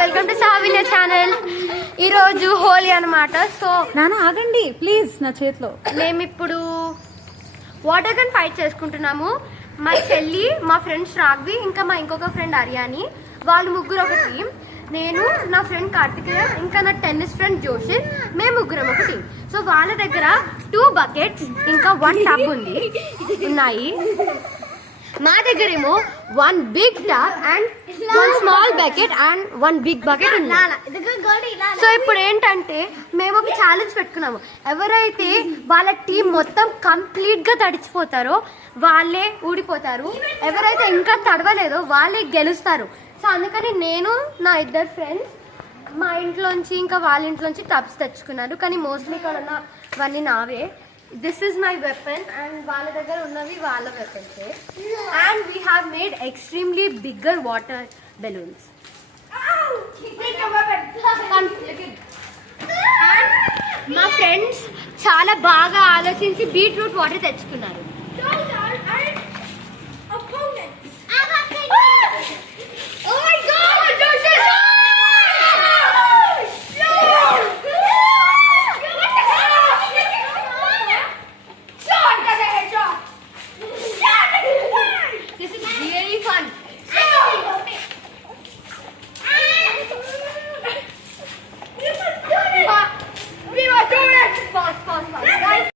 Welcome to సావిల్య channel. ఈరోజు హోలీ అనమాట. So నాన్న ఆగండి ప్లీజ్, నా చేతిలో. మేము ఇప్పుడు వాటర్ గన్ ఫైట్ చేసుకుంటున్నాము. మా చెల్లి, మా ఫ్రెండ్ శ్రావ్వి, ఇంకా మా ఇంకొక ఫ్రెండ్ అరియాని, వాళ్ళు ముగ్గురు ఒక టీం. నేను, నా ఫ్రెండ్ కార్తికేయ, ఇంకా నా టెన్నిస్ ఫ్రెండ్ జోషిత్, మేము ముగ్గురం ఒక టీం. సో వాళ్ళ దగ్గర 2 buckets ఇంకా 1 టబ్ ఉన్నాయి. మా దగ్గర ఏమో 1 big tub and 1 small bucket and 1 big bucket ఉంది. సో ఇప్పుడు ఏంటంటే మేము ఒక ఛాలెంజ్ పెట్టుకున్నాము. ఎవరైతే వాళ్ళ టీం మొత్తం కంప్లీట్ గా తడిచిపోతారో వాళ్ళే ఊడిపోతారు, ఎవరైతే ఇంకా తడవలేదో వాళ్ళే గెలుస్తారు. సో అందుకని నేను, నా 2 ఫ్రెండ్స్ మా ఇంట్లోంచి ఇంకా వాళ్ళ ఇంట్లోంచి టబ్స్ తెచ్చుకున్నారు. కానీ మోస్ట్లీ ఇక్కడ ఉన్నవన్నీ నావే. This is my weapon and వాళ్ళ దగ్గర ఉన్నవి వాళ్ళ weapons. And we have made extremely bigger water balloons. మా ఫ్రెండ్స్ చాలా బాగా ఆలోచించి బీట్రూట్ వాటర్ తెచ్చుకున్నారు.